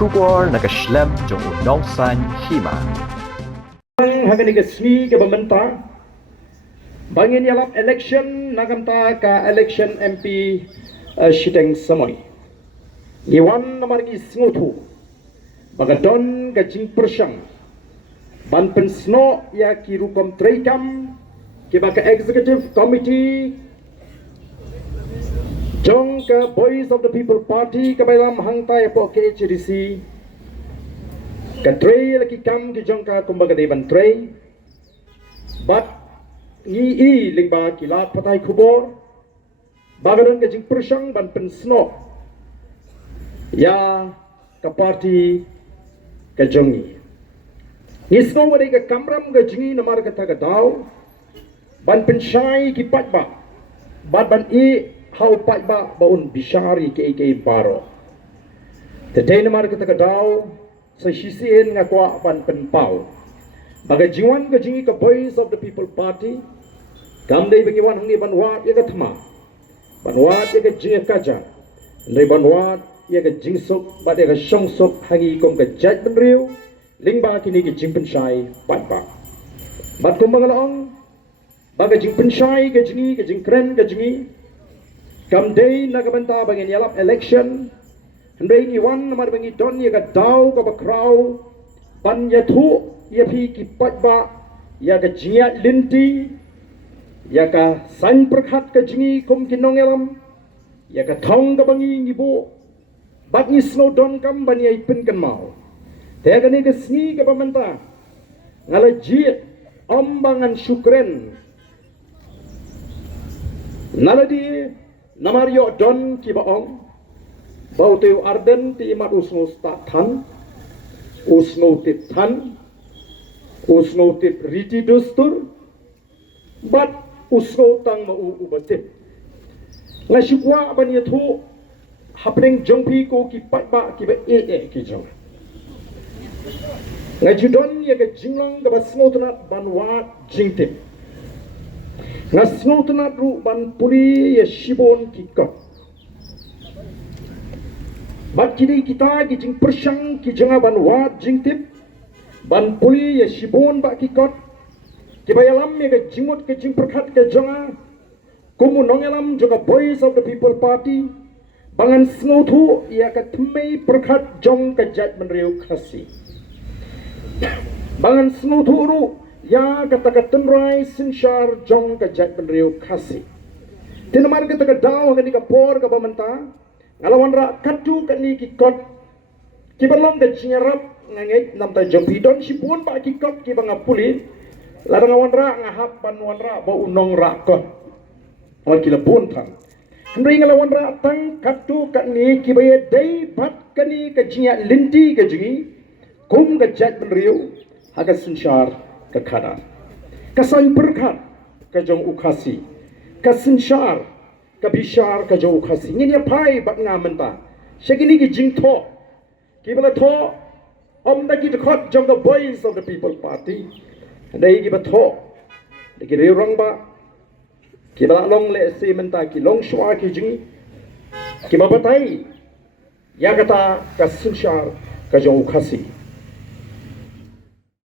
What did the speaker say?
kubor nakaslem jong unongsan Hima. Hagan ni sni ke pemerintah bangin yalap election nagamta ka election MP shiteng samoy iwan namar gi sngutu bagadon ka jing persang ban pensno ya ki rukom treikam ke baka executive committee Jong ka Voice of the People Party ka bailam hangta ya po ke HDC ka trey laki kam ki jong ka kumbaga devan trey but i lingba kilat patay kubor bagadan ka jing persang ban pensno ya ka party ka jongi nisno wade ka kamram ka jingi namar ka taga daw ban pensai ki patba ban how patba baun bishari ke baro today namar ka taga daw sa sisiin nga Kwah ban penpau baga Jingwan ka jingi ka Voice of the People Party kamday bangiwan hangni banwat ya ka Thma banwat ya ka jingi kaja ndai banwat ya ka jingsok ba ya ka shongsok hangi kom ka jaj benriu lingba kini ka jingpen shai patba bat kom bangalaong baga jingpen shai ka jingi ka jingkren ka jingi kamday nakabanta bangin yalap election Handai ni wan namar bangi don ya ka daw ka bakraw ban ya thu ya phi ki patba ya ka jia linti ya ka san prakhat ka jingi kom kinong elam ya ka thong ka bangi ngibo bat ni snow don kam ban ya ipin kan mau te ka ni ka sni ka pamanta ngala jit ombangan syukren naladi namar yo don ki baong bau teu Ardent ti imat usno sta than usno tit than usno tit riti dustur bat usno tang ma u ubatit ngasukwa ban ye thu hapning jongpi ko ki patba ki ba ki jong ngajudon ye ka jinglong ka basno tnat ban wa jingtip ngasno tnat ru ban puri ye shibon ki kap bat kini kita ki jing persang ki janga ban wat jing tip ban puli ya shibon ba ki kot ki bayalam me ka jingmut ke jing perkhat ke janga kumu nongelam juga Voice of the People Party bangan snothu ya ka thmei perkhat jong ka jat menriu khasi bangan snothu ru ya ka tenrai sinshar jong ka jat menriu khasi tinamar ka taka daw ka ni ka por ka bamanta ngalawan ra katu kan ni ki kot ki balong da chingarap nganget nam ta jompi don si pun ba ki kot ki banga puli la ngawan ra ngahap ban wan ra ba unong ra kot on ki la pun thang handri ngalawan ra tang katu kan ni ki baye dai bat kan ni ka jia linti ka jingi kum ka jat ben riu haga sinshar ka khada ka san perkhat ka jong ukhasi ka sinshar kabishar ka jo khasi ngin ya phai bat nga menta shagini ki jing tho ki bala tho om da ki khot jong the Voice of the People Party dai ki ba tho de ki rong ba ki bala long le se menta ki long shwa ki jing ki ba batai ya kata ka sinshar ka jo khasi